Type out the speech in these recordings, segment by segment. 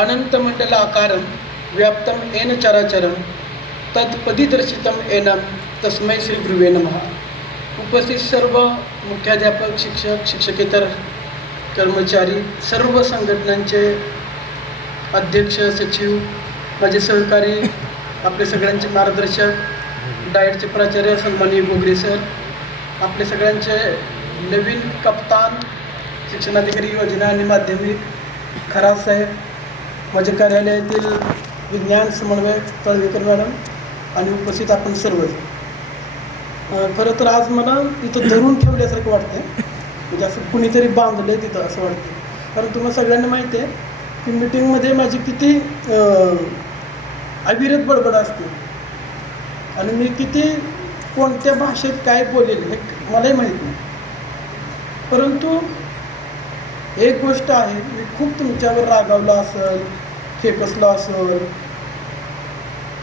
अनंतमंडलाकारं व्याप्तं येन चराचरं तत्पदिदर्शितं एनम तस्मै श्री गुरुवे नमः. उपस्थित सर्व मुख्याध्यापक शिक्षक शिक्षकेतर कर्मचारी सर्व संघटनांचे अध्यक्ष सचिव माझे सहकारी आपले सगळ्यांचे मार्गदर्शक डायटचे प्राचार्य सन्मानी गोगरे सर आपले सगळ्यांचे नवीन कप्तान शिक्षणाधिकारी योजना आणि माध्यमिक खराब साहेब माझ्या कार्यालयातील विज्ञान समन्वय तळवेकर मॅडम आणि उपस्थित आपण सर्वच खरं तर आज मला इथं धरून ठेवल्यासारखं वाटतं म्हणजे असं कुणीतरी बांधलं आहे तिथं असं वाटतं कारण तुम्हाला सगळ्यांना माहिती आहे की मिटिंगमध्ये माझी किती अविरत बडबड असते. आणि मी किती कोणत्या भाषेत काय बोलेल हे मलाही माहीत नाही. परंतु एक गोष्ट आहे मी खूप तुमच्यावर रागावला असेल खेकसला असेल.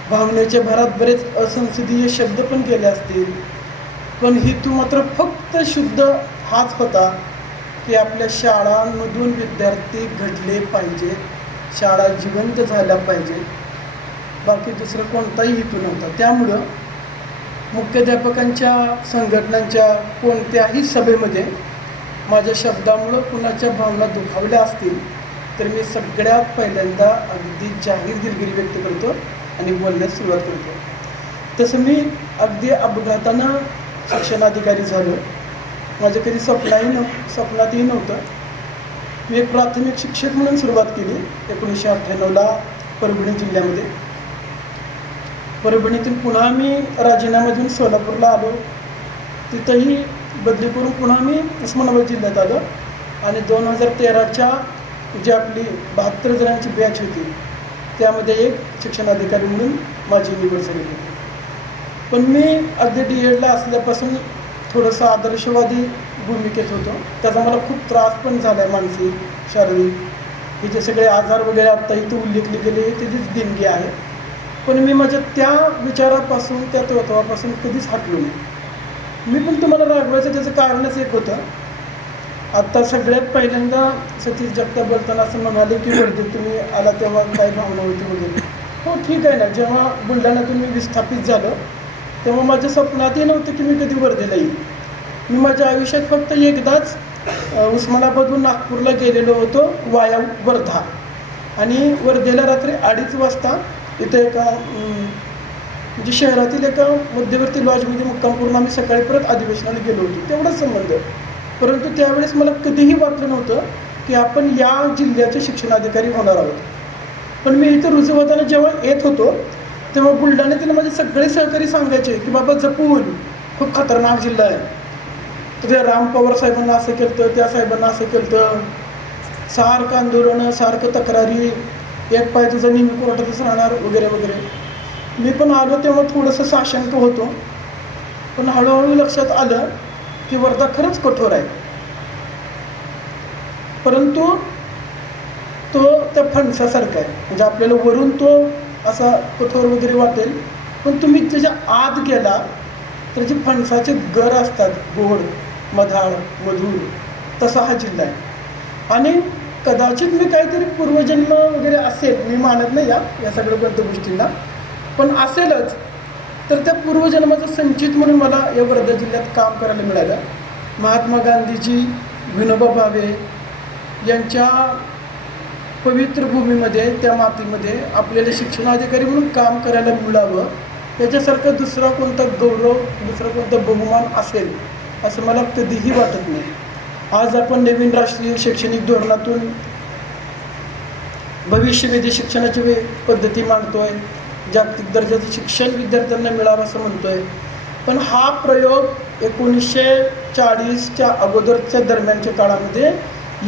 भावनेच्या भरात बरेच असंसदीय शब्द पण केले असतील. पण हेतू मात्र फक्त शुद्ध हाच होता की आपल्या शाळांमधून विद्यार्थी घडले पाहिजे शाळा जिवंत झाल्या पाहिजे. बाकी दुसरं कोणताही हेतू नव्हता. त्यामुळं मुख्याध्यापकांच्या संघटनांच्या कोणत्याही सभेमध्ये माझ्या शब्दामुळं कुणाच्या भावना दुखावल्या असतील तर मी सगळ्यात पहिल्यांदा अगदी जाहीर दिलगिरी व्यक्त करतो आणि बोलण्यास सुरुवात करतो. तसं मी अगदी अपघातानं शिक्षणाधिकारी झालो. माझं कधी स्वप्नही नव स्वप्नातही नव्हतं. मी एक प्राथमिक शिक्षक म्हणून सुरुवात केली एकोणीसशे अठ्ठ्याण्णवला परभणी जिल्ह्यामध्ये. परभणीतून पुन्हा मी राजीनामधून सोलापूरला आलो. तिथंही बदली करून पुन्हा मी उस्मानाबाद जिल्ह्यात आलो. आणि दोन हजार तेराच्या जी आपली बहात्तर जणांची बॅच होती त्यामध्ये एक शिक्षणाधिकारी म्हणून माझी निवड झाली होती. पण मी अगदी डी एडला असल्यापासून थोडंसं आदर्शवादी भूमिकेत होतो. त्याचा मला खूप त्रास पण झाला आहे मानसिक शारीरिक. हे जे सगळे आजार वगैरे आत्ता इथं उल्लेखले गेले त्याचीच देणगी आहे पण मी माझ्या त्या विचारापासून त्या तत्वापासून कधीच हटलो नाही. मी पण तुम्हाला रागवायचं त्याचं कारणच एक होतं. आत्ता सगळ्यात पहिल्यांदा सतीश जगताप बोलताना असं म्हणाले की वर्धे तुम्ही आला तेव्हा काय भावना होती वगैरे? हो ठीक आहे ना. जेव्हा बुलढाण्यातून मी विस्थापित झालं तेव्हा माझ्या स्वप्नातही नव्हतं की मी कधी वर्धेला येईल मी माझ्या आयुष्यात फक्त एकदाच अ, उस्मानाबादहून नागपूरला गेलेलो होतो वाया वर्धा. आणि वर्धेला रात्री अडीच वाजता इथे एका म्हणजे शहरातील एका मध्यवर्ती लॉजमध्ये मुक्काम करून आम्ही सकाळी परत अधिवेशनाला गेलो होतो. तेवढाच संबंध. परंतु त्यावेळेस मला कधीही वाटलं नव्हतं की आपण या जिल्ह्याचे शिक्षणाधिकारी होणार आहोत. पण मी इथं रुजवताना जेव्हा येत होतो तेव्हा बुलढाण्यातील माझे सगळे सहकारी सांगायचे की बाबा जपून खूप खतरनाक जिल्हा आहे. तुझ्या राम पवार साहेबांना असं केलं त्या साहेबांना असं केलं सारखं आंदोलनं सारखं तक्रारी एक पाय तुझा नेहमी कोर्टातच राहणार वगैरे वगैरे. मी पण आलो तेव्हा थोडंसं साशंक होतो. पण हळूहळू लक्षात आलं की वर्धा खरंच कठोर आहे. परंतु तो त्या फणसासारखा आहे. म्हणजे आपल्याला वरून तो असा कठोर वगैरे वाटेल. पण तुम्ही त्याच्या आत गेला तर जे फणसाचे गर असतात गोड मधाळ मधुर तसा हा जिल्हा आहे. आणि कदाचित मी काहीतरी पूर्वजन्म वगैरे असेल मी मानत नाही या या सगळ्या बद्ध गोष्टींना पण असेलच तर त्या पूर्वजन्माचं संचित म्हणून मला या वर्धा जिल्ह्यात काम करायला मिळालं. महात्मा गांधीजी विनोबा भावे यांच्या पवित्र भूमीमध्ये त्या मातीमध्ये आपल्याला शिक्षणाधिकारी म्हणून काम करायला मिळावं याच्यासारखं दुसरा कोणता गौरव दुसरा कोणता बहुमान असेल असं मला कधीही वाटत नाही. आज आपण नवीन राष्ट्रीय शैक्षणिक धोरणातून भविष्यवेधी शिक्षणाची पद्धती पद्धती आहे जागतिक दर्जाचं शिक्षण विद्यार्थ्यांना मिळावं असं म्हणतोय. पण हा प्रयोग एकोणीसशे चाळीसच्या अगोदरच्या दरम्यानच्या काळामध्ये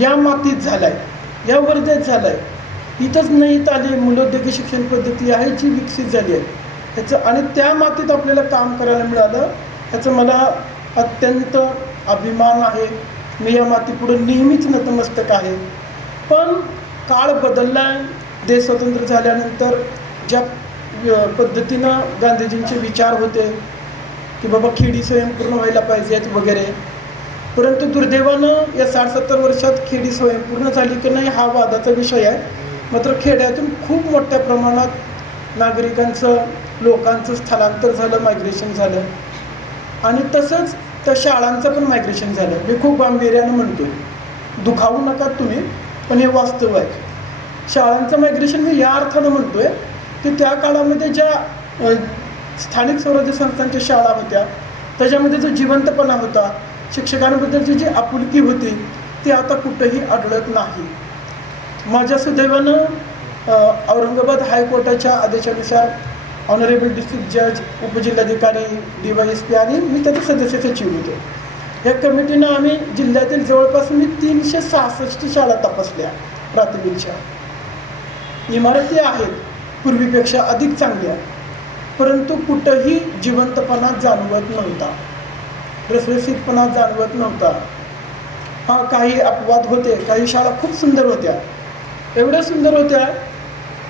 या मातीत झाला आहे या वर्धेत झाला आहे इथंच नाही आली मूलोद्योगी शिक्षण पद्धती आहे जी विकसित झाली आहे. ह्याचं आणि त्या मातीत आपल्याला काम करायला मिळालं. ह्याचं मला अत्यंत अभिमान आहे. मी या मातीपुढं नेहमीच नतमस्तक आहे. पण काळ बदलला आहे देश स्वतंत्र झाल्यानंतर ज्या पद्धतीनं गांधीजींचे विचार होते की बाबा खेडी स्वयंपूर्ण व्हायला पाहिजेत वगैरे. परंतु दुर्दैवानं या साठ सत्तर वर्षात खेडी स्वयंपूर्ण झाली की नाही हा वादाचा विषय आहे. मात्र खेड्यातून खूप मोठ्या प्रमाणात नागरिकांचं लोकांचं स्थलांतर झालं मायग्रेशन झालं. आणि तसंच त्या शाळांचं पण मायग्रेशन झालं. मी खूप गांभीर्यानं म्हणतोय. दुखावू नका तुम्ही पण हे वास्तव आहे. शाळांचं मायग्रेशन मी या अर्थानं म्हणतो आहे की त्या काळामध्ये ज्या स्थानिक स्वराज्य संस्थांच्या शाळा होत्या त्याच्यामध्ये जो जिवंतपणा होता शिक्षकांबद्दलची जी आपुलकी होती ती आता कुठंही आढळत नाही. माझ्या सुदैवानं औरंगाबाद हायकोर्टाच्या आदेशानुसार ऑनरेबल डिस्ट्रिक्ट जज उपजिल्हाधिकारी डी वाय एस पी आणि मी त्याचे सदस्य सचिव होतो. या कमिटीनं आम्ही जिल्ह्यातील जवळपास मी तीनशे सहासष्ट शाळा तपासल्या प्राथमिक शाळा इमारती आहेत पूर्वीपेक्षा अधिक चांगल्या परंतु कुठंही जिवंतपणा जाणवत नव्हता. रसरसीतपणा जाणवत नव्हता. हा काही अपवाद होते काही शाळा खूप सुंदर होत्या. एवढ्या सुंदर होत्या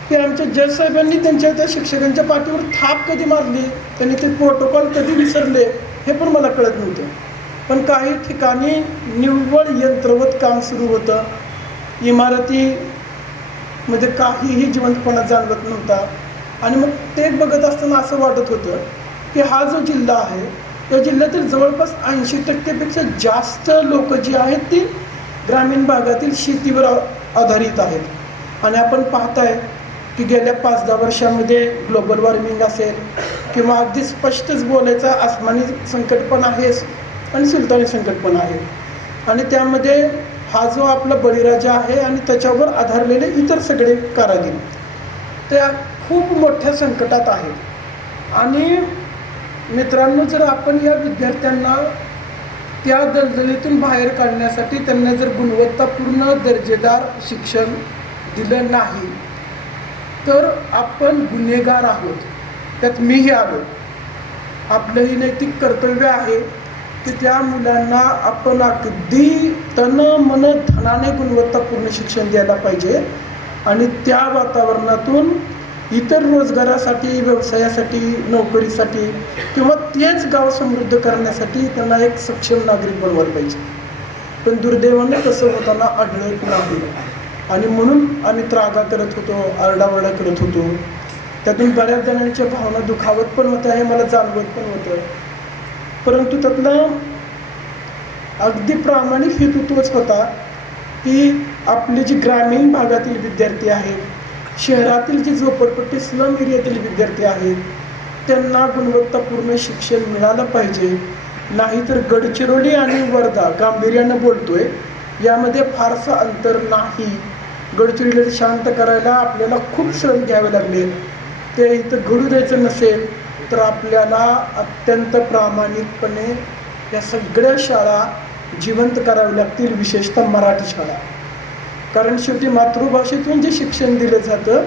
की आमच्या जज साहेबांनी त्यांच्या त्या शिक्षकांच्या पाठीवर थाप कधी मारली त्यांनी ते प्रोटोकॉल कधी विसरले हे पण मला कळत नव्हते. पण काही ठिकाणी निव्वळ यंत्रवत काम सुरू होतं. इमारती म्हणजे काहीही जिवंतपणा जाणवत नव्हता. आणि मग ते बघत असताना असं वाटत होतं की हा जो जिल्हा आहे या जिल्ह्यातील जवळपास ऐंशी टक्केपेक्षा जास्त लोक जी आहेत ती ग्रामीण भागातील शेतीवर आधारित आहेत. आणि आपण पाहताय की गेल्या पाच दहा वर्षामध्ये ग्लोबल वॉर्मिंग असेल किंवा अगदी स्पष्टच बोलायचं आसमानी संकट पण आहेच आणि सुलतानी संकट पण आहे. आणि त्यामध्ये हा जो आपला बळीराजा आहे आणि त्याच्यावर आधारलेले इतर सगळे कारागीर. त्या खूप मोठ्या संकटात आहेत. आणि मित्रांनो जर आपण या विद्यार्थ्यांना त्या दलदलीतून बाहेर काढण्यासाठी त्यांना जर गुणवत्तापूर्ण दर्जेदार शिक्षण दिलं नाही तर आपण गुन्हेगार आहोत. त्यात मीही आलो आपलंही नैतिक कर्तव्य आहे. की त्या मुलांना आपण अगदी तन मन धनाने गुणवत्तापूर्ण शिक्षण द्यायला पाहिजे. आणि त्या वातावरणातून इतर रोजगारासाठी व्यवसायासाठी नोकरीसाठी किंवा तेच गाव समृद्ध करण्यासाठी त्यांना एक सक्षम नागरिक बनवायला पाहिजे. पण दुर्दैवाने तसं होताना आढळत नाही. आणि म्हणून आम्ही त्रागा करत होतो आरडाओरडा करत होतो. त्यातून बऱ्याच जणांच्या भावना दुखावत पण होत्या हे मला जाणवत पण होतं. परंतु त्यातलं अगदी प्रामाणिक हेतुत्वच होता की आपले जे ग्रामीण भागातील विद्यार्थी आहेत शहरातील जे झोपडपट्टी स्लम एरियातील विद्यार्थी आहेत त्यांना गुणवत्तापूर्ण शिक्षण मिळालं पाहिजे. नाहीतर गडचिरोली आणि वर्धा गांभीर्यानं बोलतोय यामध्ये फारसं अंतर नाही. गडचिरोलीला शांत करायला आपल्याला खूप श्रम घ्यावे लागले. ते इथं घडू द्यायचं नसेल तर आपल्याला अत्यंत प्रामाणिकपणे या सगळ्या शाळा जिवंत कराव्या लागतील विशेषतः मराठी शाळा. कारण शेवटी मातृभाषेतून जे शिक्षण दिलं जातं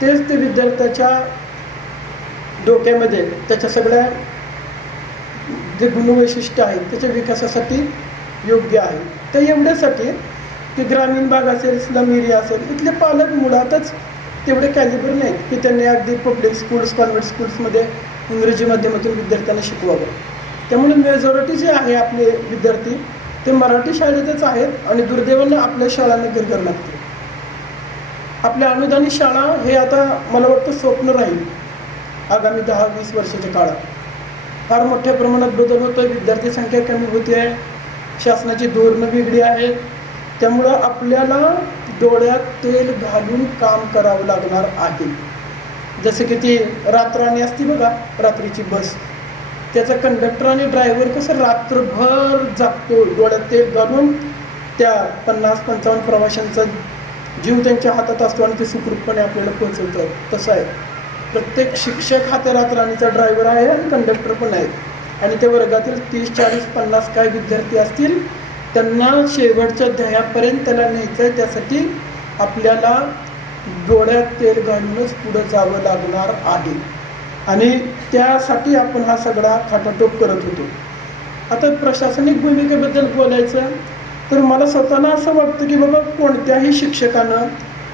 तेच ते विद्यार्थ्याच्या डोक्यामध्ये त्याच्या सगळ्या जे गुणवैशिष्ट्य आहेत त्याच्या विकासासाठी योग्य आहे. तर एवढ्यासाठी की ग्रामीण भाग असेल स्लम एरिया असेल इथले पालक मुळातच तेवढे कॅलिबर नाहीत की त्यांनी अगदी पब्लिक स्कूल्स कॉन्व्हेंट स्कूल्समध्ये इंग्रजी माध्यमातून विद्यार्थ्यांना शिकवावं. त्यामुळे मेजॉरिटी जे आहे आपले विद्यार्थी ते मराठी शाळेतच आहेत आणि दुर्दैवानं आपल्या शाळांना गरगर लागते. आपल्या अनुदानित शाळा हे आता मला वाटतं स्वप्न राहील आगामी दहा वीस वर्षाच्या काळात. फार मोठ्या प्रमाणात बदल होतो आहे विद्यार्थी संख्या कमी होते आहे शासनाची धोरणं वेगळी आहेत. त्यामुळं आपल्याला डोळ्यात तेल घालून काम करावं लागणार आहे. जसं की ती रात्राणी असती बघा रात्रीची बस. त्याचा कंडक्टर आणि ड्रायव्हर कसं रात्रभर जागतो डोळ्यात तेल घालून त्या पन्नास पंचावन्न प्रवाशांचा जीव त्यांच्या हातात असतो आणि ते सुखरूपपणे आपल्याला पोहोचवतात. तसं आहे. प्रत्येक शिक्षक हा त्या रातराणीचा ड्रायव्हर आहे आणि कंडक्टर पण आहे. आणि त्या वर्गातील तीस चाळीस पन्नास काय विद्यार्थी असतील त्यांना शेवटच्या ध्येयापर्यंत त्याला न्यायचं आहे त्यासाठी आपल्याला डोळ्यात तेल घालूनच पुढं जावं लागणार आहे. आणि त्यासाठी आपण हा सगळा खाटाटोप करत होतो. आता प्रशासनिक भूमिकेबद्दल बोलायचं तर मला स्वतःला असं वाटतं की बाबा कोणत्याही शिक्षकानं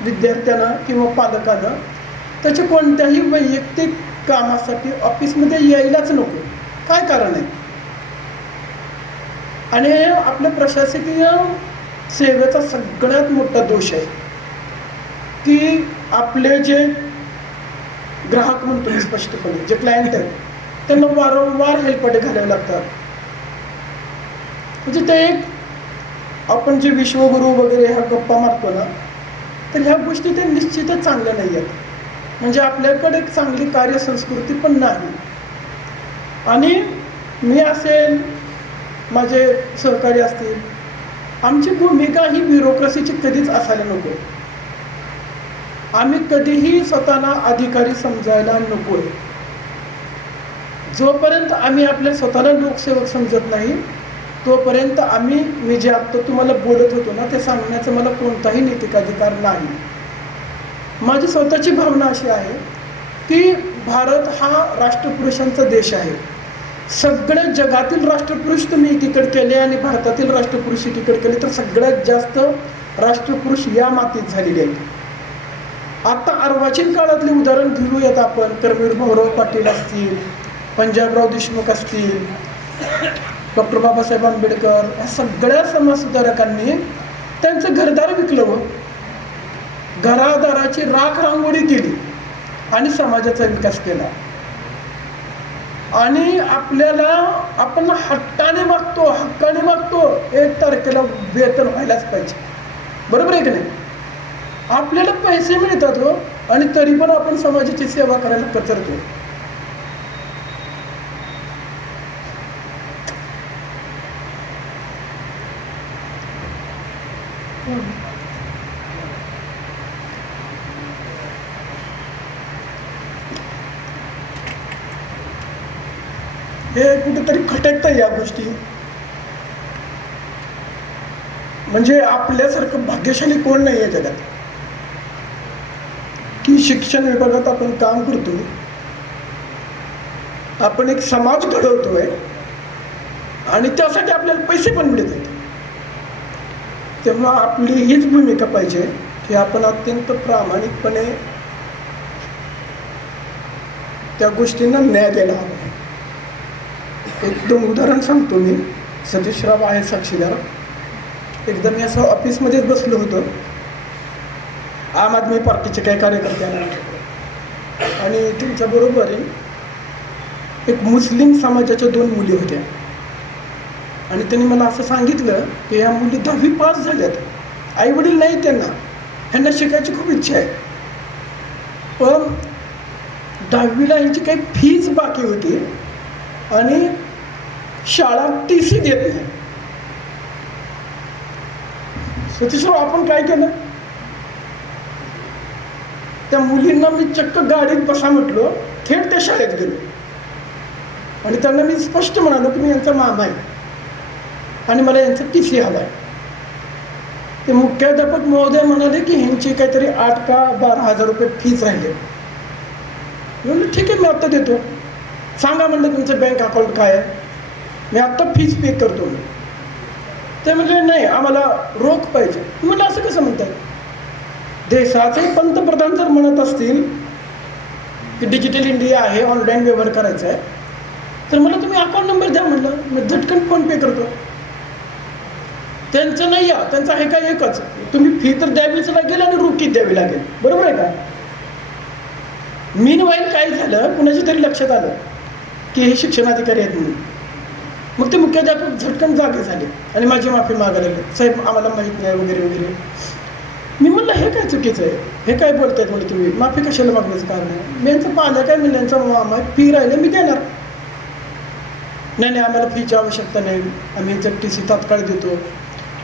विद्यार्थ्यानं किंवा पालकानं त्याच्या कोणत्याही वैयक्तिक कामासाठी ऑफिसमध्ये यायलाच नको. काय कारण आहे? आणि आपल्या प्रशासकीय सेवेचा सगळ्यात मोठा दोष आहे. की आपले जे ग्राहक म्हणतो मी स्पष्टपणे जे क्लायंट आहेत त्यांना वारंवार हेलपाटे घालावे लागतात. म्हणजे ते एक आपण जे विश्वगुरू वगैरे ह्या गप्पा मारतो ना तर ह्या गोष्टी ते निश्चितच चांगल्या नाही आहेत. म्हणजे आपल्याकडे एक चांगली कार्यसंस्कृती पण नाही. आणि मी असेल माझे सहकारी असतील. आमची भूमिका ही ब्युरोक्रेसीची कधीच असायला नको. आम्ही कधीही स्वतःला अधिकारी समजायला नको आहे जोपर्यंत आम्ही आपल्या स्वतःला लोकसेवक समजत नाही तोपर्यंत आम्ही मी जे आत्ता तुम्हाला बोलत होतो ना ते सांगण्याचा मला कोणताही नैतिक अधिकार नाही. माझी स्वतःची भावना अशी आहे की भारत हा राष्ट्रपुरुषांचा देश आहे. सगळ्या जगातील राष्ट्रपुरुष तुम्ही एकीकडे केले आणि भारतातील राष्ट्रपुरुष एकीकडे केले तर सगळ्यात जास्त राष्ट्रपुरुष या मातीत झालेले आहेत. आता अर्वाचीन काळातले उदाहरण घेऊयात आपण. कर्मवीर भाऊराव पाटील असतील पंजाबराव देशमुख असतील डॉक्टर बाबासाहेब आंबेडकर या सगळ्या समाजसुधारकांनी त्यांचं घरदार विकलं व घरादाराची राख रांगोळी केली आणि समाजाचा विकास केला. आणि आपल्याला आपण हट्टाने मागतो हक्काने मागतो एक तारखेला वेतन व्हायलाच पाहिजे. बरोबर आहे की नाही? आपल्याला पैसे मिळतात हो आणि तरी पण आपण समाजाची सेवा करायला कचरतो हे कुठेतरी खटकतं या गोष्टी. म्हणजे आपल्यासारखं भाग्यशाली कोण नाही आहे जगात? की शिक्षण विभागात आपण काम करतो आपण एक समाज घडवतोय आणि त्यासाठी आपल्याला पैसे पण मिळत आहेत. तेव्हा आपली हीच भूमिका पाहिजे की आपण अत्यंत प्रामाणिकपणे त्या गोष्टींना न्याय द्यायला हवा. एक दोन उदाहरण सांगतो मी. सतीशराव आहे साक्षीदार. एकदा मी असं ऑफिसमध्येच बसलो होतो. आम आदमी पार्टीचे काही कार्यकर्ते आणि त्यांच्याबरोबर एक मुस्लिम समाजाच्या दोन मुली होत्या. आणि त्यांनी मला असं सांगितलं की ह्या मुली दहावी पास झाल्यात. आई वडील नाही त्यांना. ह्यांना शिकायची खूप इच्छा आहे. पण दहावीला यांची काही फीज बाकी होती. आणि शाळा टी सी देत नाही. सतीशराव आपण काय केलं? त्या मुलींना मी चक्क गाडीत बसा म्हटलो थेट त्या शाळेत गेलो. आणि त्यांना मी स्पष्ट म्हणालो की मी यांचा मामा आहे. आणि मला यांचा टी सी हवा आहे ते मुख्याध्यापक महोदय म्हणाले की ह्यांची काहीतरी आठ का बारा हजार रुपये फीज राहिले. मी म्हणलं ठीक आहे मी आत्ता देतो. सांगा म्हणलं तुमचं बँक अकाउंट काय आहे? मी आत्ता फीज पे करतो ते म्हणजे नाही आम्हाला रोख पाहिजे. म्हटलं असं कसं म्हणतात? देशाचे पंतप्रधान जर म्हणत असतील की डिजिटल इंडिया आहे ऑनलाईन व्यवहार करायचा आहे तर मला तुम्ही अकाउंट नंबर द्या म्हटलं मी झटकन फोन पे करतो. त्यांचं नाही या त्यांचं आहे का एकच? तुम्ही फी तर द्यावीच लागेल आणि रोखीत द्यावी लागेल. बरोबर आहे का? मीन वाईल काय झालं? कुणाच्या तरी लक्षात आलं की हे शिक्षणाधिकारी आहेत म्हणून. मग ते मुख्याध्यापक झटकन जागे झाले. आणि माझी माफी मागायला लागले. साहेब आम्हाला माहीत नाही वगैरे वगैरे. मी म्हणलं हे काय चुकीचं आहे? हे काय बोलतायत म्हणजे तुम्ही? माफी कशाला मागण्याचं कारण आहे? मी यांचं पाहिलं काय मी यांचा मामा आहे फी राहिले मी देणार. नाही नाही आम्हाला फीची आवश्यकता नाही. आम्ही यांचं टी सी तात्काळ देतो.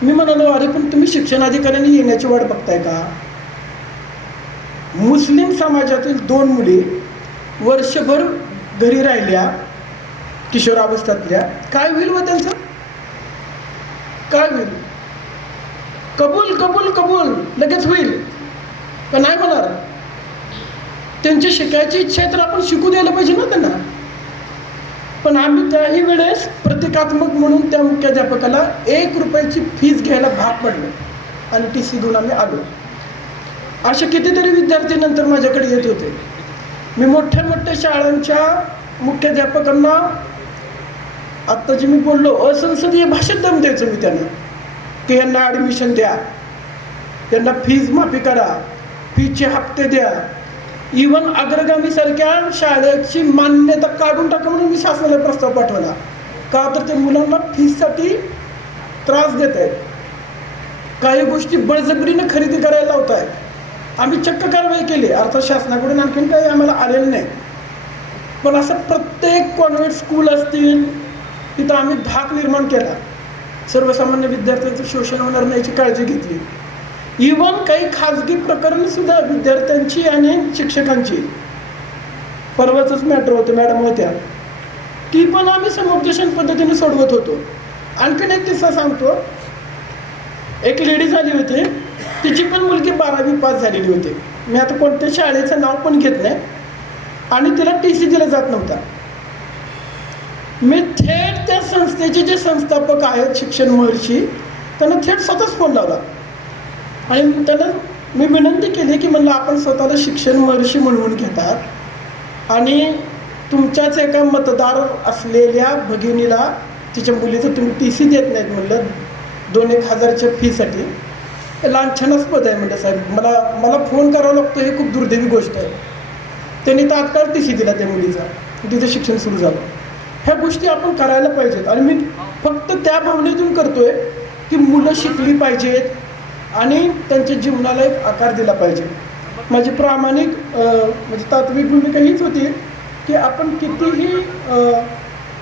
मी म्हणालो अरे पण तुम्ही शिक्षणाधिकाऱ्यांनी येण्याची वाट बघताय का? मुस्लिम समाजातील दोन मुली वर्षभर घरी राहिल्या किशोरावस्थातल्या काय होईल व त्यांचं? काय होईल? कबूल कबूल कबूल. लगेच होईल. पण नाही होणार. त्यांची शिकायची इच्छा आहे तर आपण शिकू द्यायला पाहिजे ना त्यांना. पण आम्ही त्याही वेळेस प्रतिकात्मक म्हणून त्या मुख्याध्यापकाला एक रुपयाची फीज घ्यायला भाग पडलो. आणि टी सी घेऊन आम्ही आलो. असे कितीतरी विद्यार्थी नंतर माझ्याकडे येत होते. मी मोठ्या मोठ्या शाळांच्या मुख्याध्यापकांना आत्ता जे मी बोललो असंसदीय भाषेत दम द्यायचं मी त्यांना. की यांना ॲडमिशन द्या. त्यांना फीज माफी करा. फीचे हप्ते द्या. इवन अग्रगामीसारख्या शाळेची मान्यता काढून टाका म्हणून मी शासनाला प्रस्ताव पाठवला. का तर ते मुलांना फीजसाठी त्रास देत आहेत. काही गोष्टी बळजबरीनं खरेदी करायला लावत आहेत आम्ही चक्क कारवाई केली. अर्थात शासनाकडून आणखीन काही आम्हाला आलेलं नाही. पण असं प्रत्येक कॉन्व्हेंट स्कूल असतील तिथं आम्ही धाक निर्माण केला. सर्वसामान्य विद्यार्थ्यांचं शोषण होणार नाही याची काळजी घेतली. इवन काही खाजगी प्रकरणसुद्धा विद्यार्थ्यांची आणि शिक्षकांची. परवाचंच मॅटर होतं मॅडम होत्या. ती पण आम्ही समुपदेशन पद्धतीने सोडवत होतो. आणखीन एक किस्सा सांगतो. एक लेडी झाली होती. तिची पण मुलगी बारावी पास झालेली होती. मी आता कोणत्या शाळेचं नाव पण घेत नाही. आणि तिला टी सी दिला जात नव्हता. मी थेट त्या संस्थेचे जे संस्थापक आहेत शिक्षण महर्षी त्यांना थेट स्वतःच फोन लावला. आणि त्यांना मी विनंती केली की म्हणलं आपण स्वतःला शिक्षण महर्षी म्हणून घेतात. आणि तुमच्याच एका मतदार असलेल्या भगिनीला तिच्या मुलीचं तुम्ही टी सी देत नाहीत म्हणलं दोन एक हजारच्या फीसाठी. लांछनास्पद आहे म्हणलं साहेब. मला मला फोन करावा लागतो हे खूप दुर्दैवी गोष्ट आहे. त्यांनी तात्काळ टी सी दिला त्या मुलीचा. तिचं शिक्षण सुरू झालं. ह्या गोष्टी आपण करायला पाहिजेत. आणि मी फक्त त्या भावनेतून करतोय की मुलं शिकली पाहिजेत आणि त्यांच्या जीवनाला एक आकार दिला पाहिजे. माझी प्रामाणिक म्हणजे तात्विक भूमिका हीच होती की आपण कितीही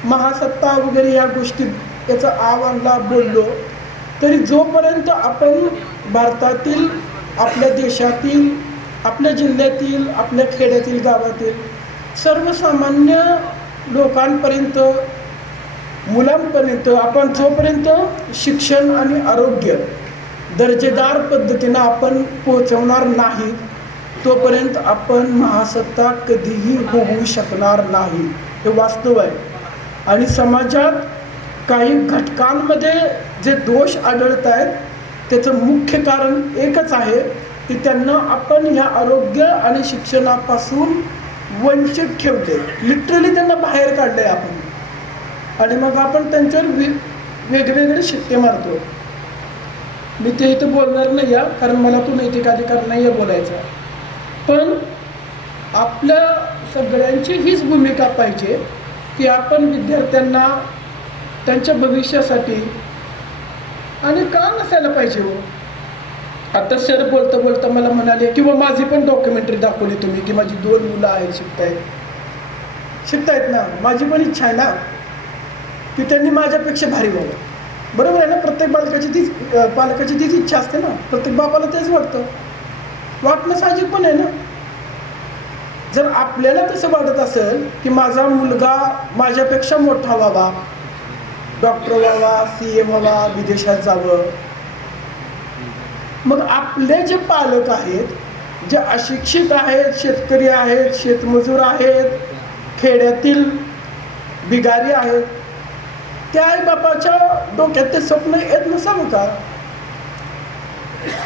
महासत्ता वगैरे या गोष्टी याचा आव्हानला बोललो तरी जोपर्यंत आपण भारतातील आपल्या देशातील आपल्या जिल्ह्यातील आपल्या खेड्यातील गावातील सर्वसामान्य लोकांपर्यंत मुलांपर्यंत आपण जोपर्यंत शिक्षण आणि आरोग्य दर्जेदार पद्धतीनं आपण पोहोचवणार नाही तोपर्यंत आपण महासत्ता कधीही होऊ शकणार नाही. हे वास्तव आहे. आणि समाजात काही घटकांमध्ये जे दोष आढळत आहेत त्याचं मुख्य कारण एकच आहे की त्यांना आपण ह्या आरोग्य आणि शिक्षणापासून वंचित ठेवते. लिटरली त्यांना बाहेर काढले आपण. आणि मग आपण त्यांच्यावर वि वेगवेगळे शिक्के मारतो. मी ते इथं बोलणार नाही या कारण मला तो नैतिक अधिकार नाही आहे बोलायचा. पण आपल्या सगळ्यांची हीच भूमिका पाहिजे की आपण विद्यार्थ्यांना त्यांच्या भविष्यासाठी आणि का नसायला पाहिजे हो? आता सर बोलता बोलता मला म्हणाले किंवा माझी पण डॉक्युमेंटरी दाखवली तुम्ही की माझी दोन मुलं आहेत शिकतायत. शिकतायत ना माझी पण इच्छा आहे ना. की त्यांनी माझ्यापेक्षा भारी व्हावं. बरोबर आहे ना प्रत्येक बालकाची तीच पालकाची तीच इच्छा असते ना. प्रत्येक बापाला तेच वाटतं. वाटणं साहजिक पण आहे ना. जर आपल्याला तसं वाटत असेल की माझा मुलगा माझ्यापेक्षा मोठा व्हावा डॉक्टर व्हावा सी ए व्हावा विदेशात जावं मग आपले जे पालक आहेत जे अशिक्षित आहेत शेतकरी आहेत शेतमजूर आहेत खेड्यातील बिगारी आहेत त्या आईबापाच्या डोक्यात ते स्वप्न येत नसावं का?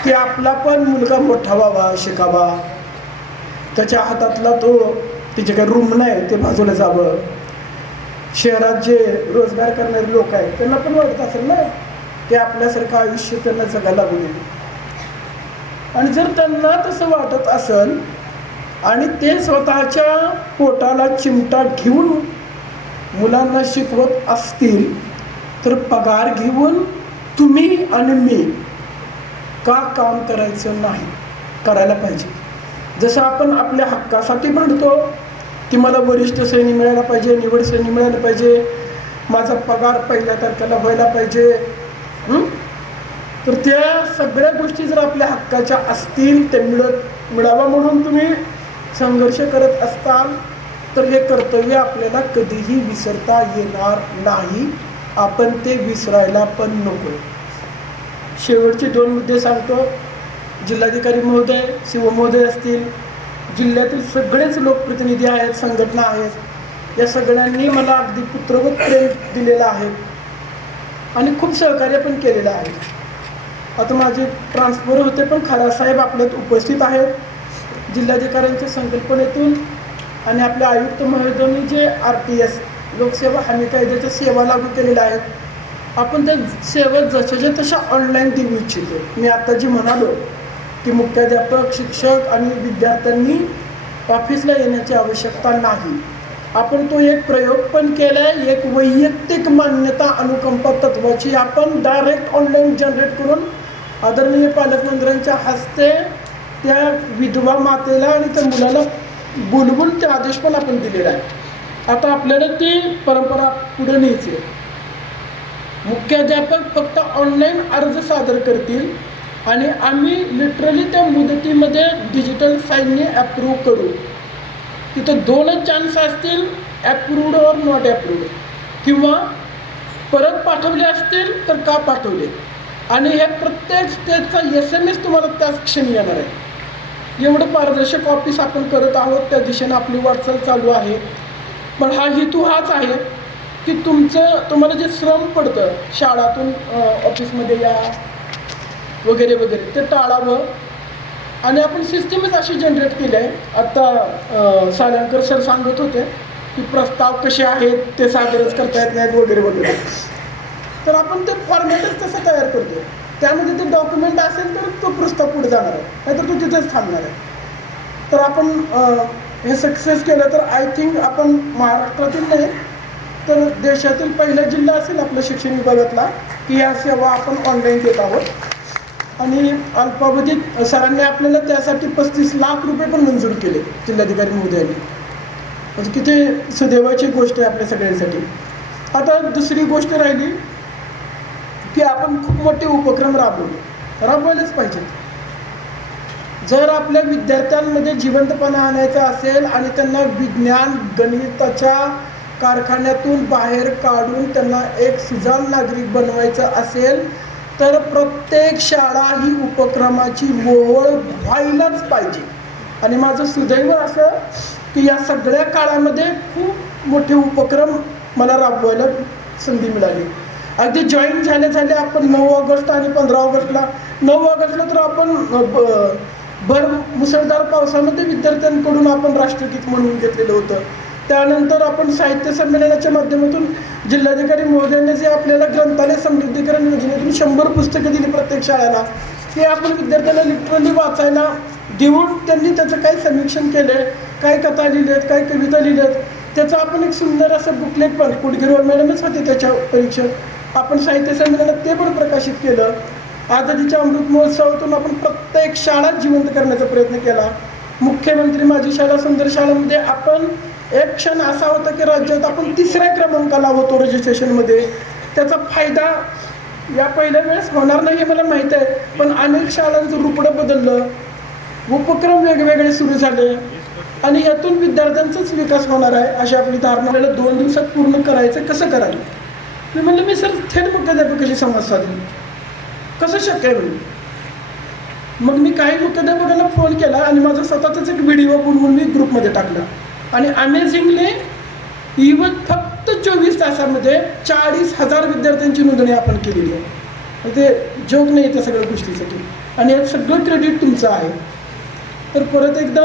की आपला पण मुलगा मोठा व्हावा शिकावा. त्याच्या हातातला तो तिचे काही रूम नाही ते बाजूला जावं. शहरात जे रोजगार करणारे लोक आहेत त्यांना पण वाटत असेल ना? ते आपल्यासारखं आयुष्य त्यांना जगायला लागू नये. आणि जर त्यांना तसं वाटत असेल आणि ते स्वतःच्या पोटाला चिमटा घेऊन मुलांना शिकवत असतील तर पगार घेऊन तुम्ही आणि मी का काम करायचं नाही? करायला पाहिजे. जसं आपण आपल्या हक्कासाठी म्हणतो की मला वरिष्ठ श्रेणी मिळायला पाहिजे निवड श्रेणी मिळायला पाहिजे माझा पगार पहिल्या तारखेला व्हायला पाहिजे तर त्या सगळ्या गोष्टी जर आपल्या हक्काच्या असतील ते मिळत मिळावा म्हणून तुम्ही संघर्ष करत असताल तर हे कर्तव्य आपल्याला कधीही विसरता येणार नाही. आपण ते विसरायला पण नको शेवटचे दोन मुद्दे सांगतो. जिल्हाधिकारी महोदय शिवमहोदय असतील जिल्ह्यातील सगळेच लोकप्रतिनिधी आहेत संघटना आहेत या सगळ्यांनी मला अगदी पुत्रवत प्रेम दिलेला आहे. आणि खूप सहकार्य पण केलेलं आहे. आता माझे ट्रान्सफर होते पण खरासाहेब आपल्यात उपस्थित आहेत. जिल्हाधिकाऱ्यांच्या संकल्पनेतून आणि आपल्या आयुक्त महोदयांनी जे आर टी एस लोकसेवा हमी कायद्याच्या सेवा लागू केलेल्या आहेत आपण त्या सेवा जशाच्या तशा ऑनलाईन देऊ इच्छितो. मी आता जी म्हणालो की मुख्याध्यापक शिक्षक आणि विद्यार्थ्यांनी ऑफिसला येण्याची आवश्यकता नाही. आपण तो एक प्रयोग पण केला आहे एक वैयक्तिक मान्यता अनुकंपा तत्वाची आपण डायरेक्ट ऑनलाईन जनरेट करून आदरणीय पालकमंत्र्यांच्या हस्ते त्या विधवा मातेला आणि त्या मुलाला बोलवून ते आदेश पण आपण दिलेला आहे. आता आपल्याला ती परंपरा पुढे न्यायची आहे. मुख्याध्यापक फक्त ऑनलाईन अर्ज सादर करतील आणि आम्ही लिटरली त्या मुदतीमध्ये डिजिटल साईनने ॲप्रूव्ह करू. तिथं दोनच चान्स असतील ॲप्रूव्ड और नॉट ॲप्रूव्ड किंवा परत पाठवले असतील तर का पाठवले? आणि हे प्रत्येक स्टेजचा एस एम एस तुम्हाला त्याच क्षणी येणार आहे. एवढं पारदर्शक ऑफिस आपण करत आहोत त्या दिशेनं आपली वाटचाल चालू आहे. पण हा हेतू हाच आहे की तुमचं तुम्हाला जे श्रम पडतं शाळातून ऑफिसमध्ये या वगैरे वगैरे ते टाळावं. आणि आपण सिस्टीमच अशी जनरेट केली आहे. आत्ता सालंकर सर सांगत होते की प्रस्ताव कसे आहेत ते सादरच करता येत नाहीत वगैरे वगैरे. तर आपण ते फॉर्मॅटच तसं तयार करतो? त्यामध्ये ते डॉक्युमेंट असेल तर तो प्रस्ताव पुढे जाणार आहे. नाहीतर तो तिथेच थांबणार आहे. तर आपण हे सक्सेस केलं तर आय थिंक आपण महाराष्ट्रातील नाही तर देशातील पहिला जिल्हा असेल आपल्या शिक्षण विभागातला की या सेवा आपण ऑनलाईन देत आहोत. आणि अल्पावधीत सरांनी आपल्याला त्यासाठी पस्तीस लाख रुपये पण मंजूर केले जिल्हाधिकारी महोदयांनी. म्हणजे किती सुदैवाची गोष्ट आहे आपल्या सगळ्यांसाठी. आता दुसरी गोष्ट राहिली की आपण खूप मोठे उपक्रम राबवले. राबवायलाच पाहिजेत जर आपल्या विद्यार्थ्यांमध्ये जिवंतपणा आणायचा असेल आणि त्यांना विज्ञान गणिताच्या कारखान्यातून बाहेर काढून त्यांना एक सुजाण नागरिक बनवायचं असेल तर प्रत्येक शाळा ही उपक्रमाची मोहोळ व्हायलाच पाहिजे. आणि माझं सुदैव असं की या सगळ्या काळामध्ये खूप मोठे उपक्रम मला राबवायला संधी मिळाली. अगदी जॉईन झाले झाले आपण नऊ ऑगस्ट आणि पंधरा ऑगस्टला. नऊ ऑगस्टला तर आपण भर मुसळधार पावसामध्ये विद्यार्थ्यांकडून आपण राष्ट्रगीत म्हणून घेतलेलं होतं. त्यानंतर आपण साहित्य संमेलनाच्या माध्यमातून जिल्हाधिकारी महोदयांनी जे आपल्याला ग्रंथालय समृद्धीकरण योजनेतून शंभर पुस्तकं दिली प्रत्येक शाळेला ते आपण विद्यार्थ्यांना लिटरली वाचायला देऊन त्यांनी त्याचं काय समीक्षण केलं आहे काय कथा लिहिल्यात काय कविता लिहिल्यात. त्याचं आपण एक सुंदर असं बुकलेट पण कुडगिरवाड मॅडमच होते त्याच्या परीक्षेत. आपण साहित्य संमेलनात ते पण प्रकाशित केलं. आझादीच्या अमृत महोत्सवातून आपण प्रत्येक शाळा जिवंत करण्याचा प्रयत्न केला. मुख्यमंत्री माझी शाळा सुंदर शाळामध्ये आपण एक क्षण असा होता की राज्यात आपण तिसऱ्या क्रमांकाला होतो रजिस्ट्रेशनमध्ये त्याचा फायदा या पहिल्या वेळेस होणार नाही हे मला माहीत आहे पण अनेक शाळांचं रुपडं बदललं. उपक्रम वेगवेगळे सुरू झाले आणि यातून विद्यार्थ्यांचाच विकास होणार आहे अशी आपली धारणा. आपल्याला दोन दिवसात पूर्ण करायचं कसं करायला मी म्हणलं मी सर थेट मुख्याध्यापकाशी संवाद साधेन. कसं शक्य आहे म्हणून मग मी काही मुख्याध्यापकांना फोन केला आणि माझा स्वतःचाच एक व्हिडिओ बनवून मी ग्रुपमध्ये टाकला. आणि अमेझिंगली इवन फक्त चोवीस तासामध्ये चाळीस हजार विद्यार्थ्यांची नोंदणी आपण केलेली आहे. ते जोक नाही त्या सगळ्या गोष्टीसाठी आणि यात सगळं क्रेडिट तुमचं आहे. तर परत एकदा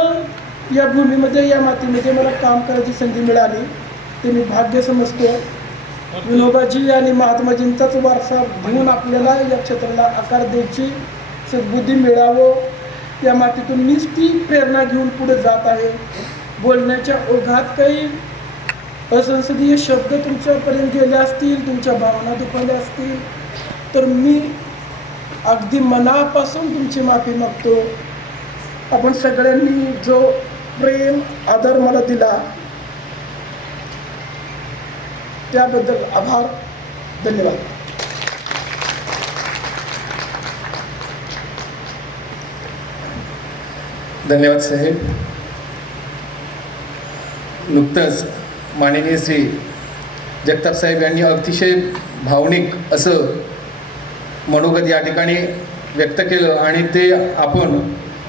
या भूमीमध्ये या मातीमध्ये मला काम करायची संधी मिळाली. ते मी भाग्य समजतो. विनोबाजी आणि महात्माजींचाच वारसा घेऊन आपल्याला या क्षेत्राला आकार द्यायची सद्बुद्धी मिळावं. या मातीतून मीच ती प्रेरणा घेऊन पुढे जात आहे. बोलण्याच्या ओघात काही असंसदीय शब्द तुमच्यापर्यंत गेले असतील तुमच्या भावना दुखावल्या असतील तर मी अगदी मनापासून तुमची माफी मागतो. आपण सगळ्यांनी जो प्रेम आदर मला दिला त्याबद्दल आभार धन्यवाद. धन्यवाद साहेब. नुकतंच माननीय श्री जगताप साहेब यांनी अतिशय भावनिक असं मनोगत या ठिकाणी व्यक्त केलं आणि ते आपण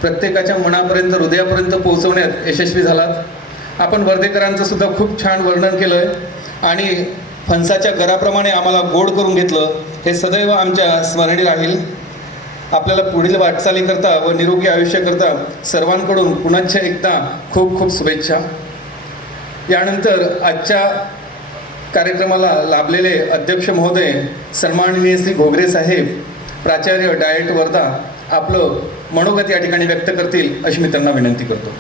प्रत्येकाच्या मनापर्यंत हृदयापर्यंत पोहोचवण्यात यशस्वी झालात. आपण वर्धेकरांचं सुद्धा खूप छान वर्णन केलं आहे आणि फणसाच्या घराप्रमाणे आम्हाला गोड करून घेतलं. हे सदैव आमच्या स्मरणी राहील. आपल्याला पुढील वाटचालीकरता व निरोगी आयुष्याकरता सर्वांकडून पुनश्च एकदा खूप खूप शुभेच्छा. यानंतर आजच्या कार्यक्रमाला लाभलेले अध्यक्ष महोदय सन्माननीय श्री घोगरे साहेब प्राचार्य डायट वर्धा आपलं मनोगत या ठिकाणी व्यक्त करतील अशी मी त्यांना विनंती करतो.